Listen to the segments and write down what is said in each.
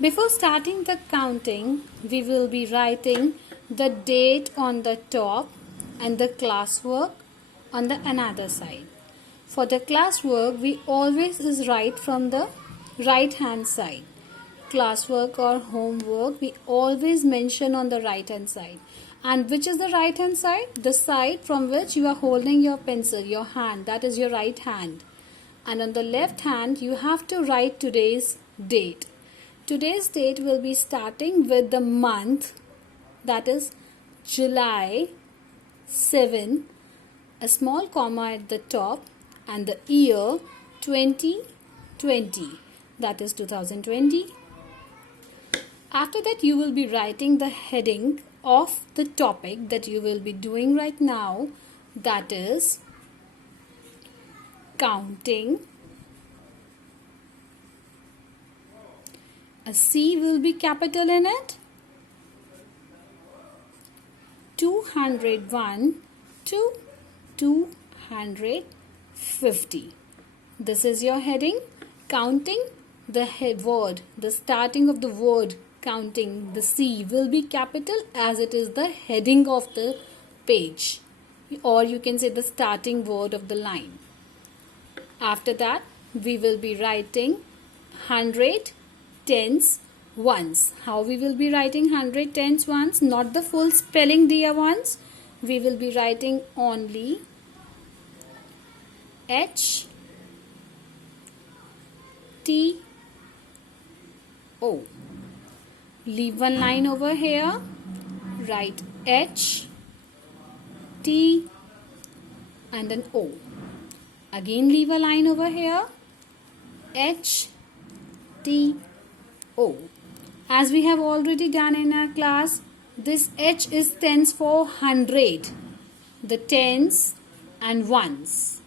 Before starting the counting, we will be writing the date on the top and the classwork on the another side. For the classwork, we always is write from the right hand side. Classwork or homework, we always mention on the right hand side. And which is the right hand side? The side from which you are holding your pencil, your hand, that is your right hand. And on the left hand, you have to write today's date. Today's date will be starting with the month, that is July 7, a small comma at the top, and the year 2020, that is 2020. After that, you will be writing the heading of the topic that you will be doing right now, that is counting. A C will be capital in it. 201 to 250. This is your heading. Counting, the word, the starting of the word counting, the C will be capital as it is the heading of the page, or you can say the starting word of the line. After that, we will be writing 100 tens ones. How we will be writing 100 tens ones? Not the full spelling, dear ones. We will be writing only H T O. Leave one line over here. Write H T and then O. Again leave a line over here. H T O. As we have already done in our class, this H is stands for 100, the tens and ones.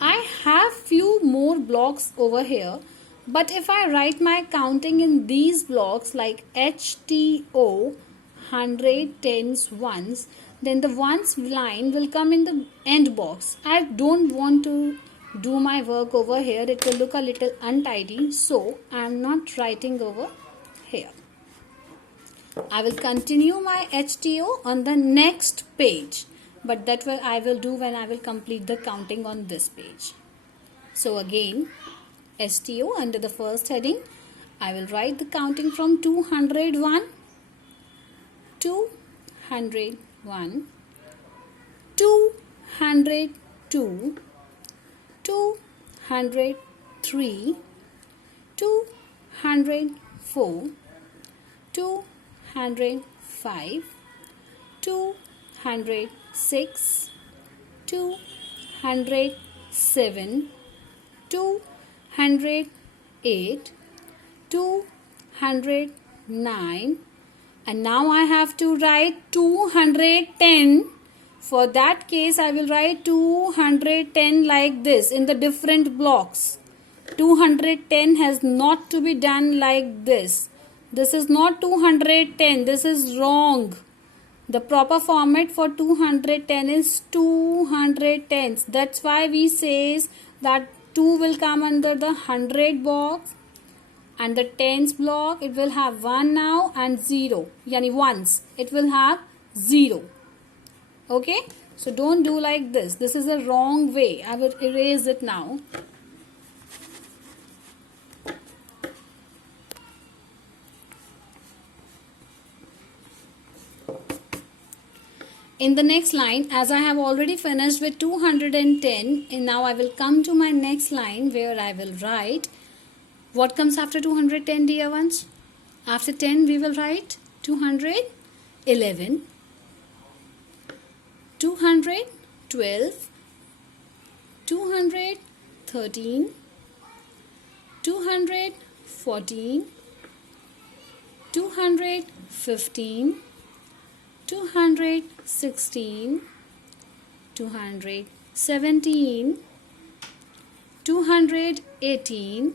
I have few more blocks over here, but if I write my counting in these blocks like HTO, 100, tens, ones, then the ones line will come in the end box. I don't want to do my work over here. It will look a little untidy, so I am not writing over here. I will continue my HTO on the next page, but that I will do when I will complete the counting on this page. So again, STO under the first heading, I will write the counting from 201, 201, 202, 203, 204, 205, 206, 207, 208, 209, and now I have to write 210. For that case, I will write 210 like this in the different blocks. 210 has not to be done like this. This is not 210. This is wrong. The proper format for 210 is 210s. That's why we says that 2 will come under the 100 box, and the tens block it will have 1 now and 0. Yani ones. It will have 0. Okay, so don't do like this. This is a wrong way. I will erase it now. In the next line, as I have already finished with 210, and now I will come to my next line where I will write what comes after 210, dear ones. After 10 we will write 211, 212, 213, 214, 215, 216, 217, 218,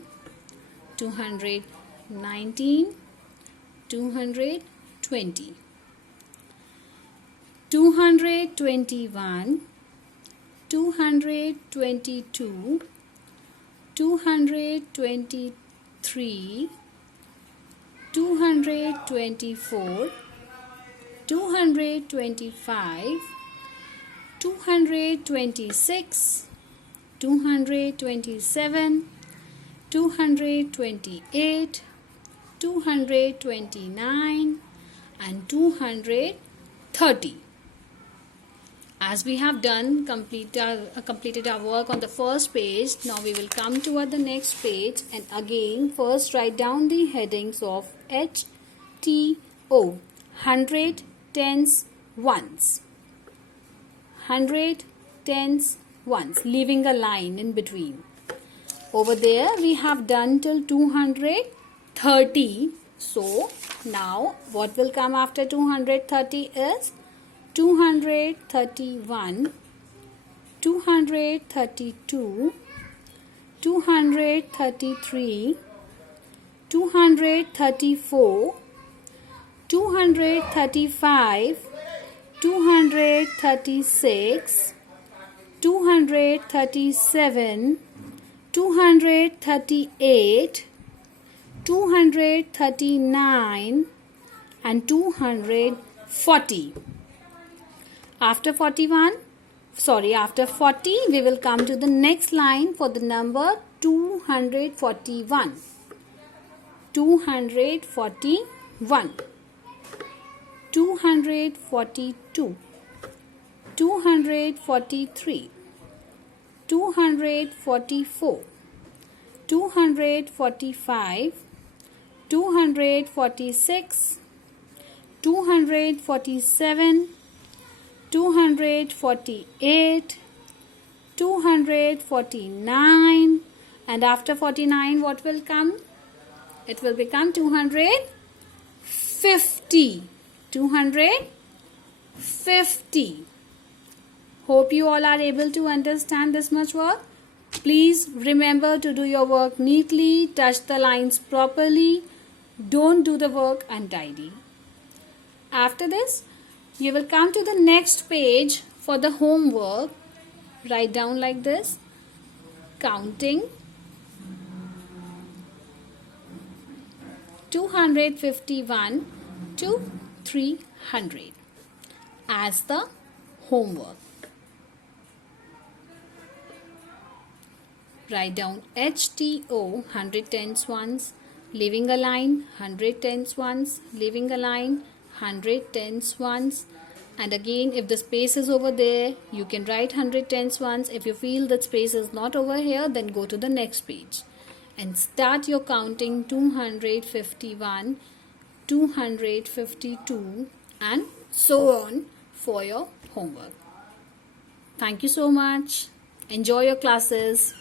219, 220, 221, 222, 223, 224, 225, 226, 227, 228, 229 and 230. As we have done completed our work on the first page, now we will come toward the next page, and again first write down the headings of H, T, O. 100, tens, ones. 100, tens, ones, leaving a line in between. Over there we have done till 230. So now what will come after 230 is 231, 232, 233, 234, 235, 236, 237, 238, 239 and 240. After 40 we will come to the next line for the number 241. 241, 242, 243, 244, 245, 246, 247, 248, 249, and after 49 what will come? It will become 250. 250. Hope you all are able to understand this much work. Please remember to do your work neatly, touch the lines properly. Don't do the work untidy. After this, you will come to the next page for the homework. Write down like this: counting 251 to 300 as the homework. Write down HTO, 100 tens ones, leaving a line, 100 tens ones, leaving a line, 100 tens ones, and again if the space is over there you can write 100 tens ones. If you feel that space is not over here, then go to the next page and start your counting 251, 252 and so on for your homework. Thank you so much. Enjoy your classes.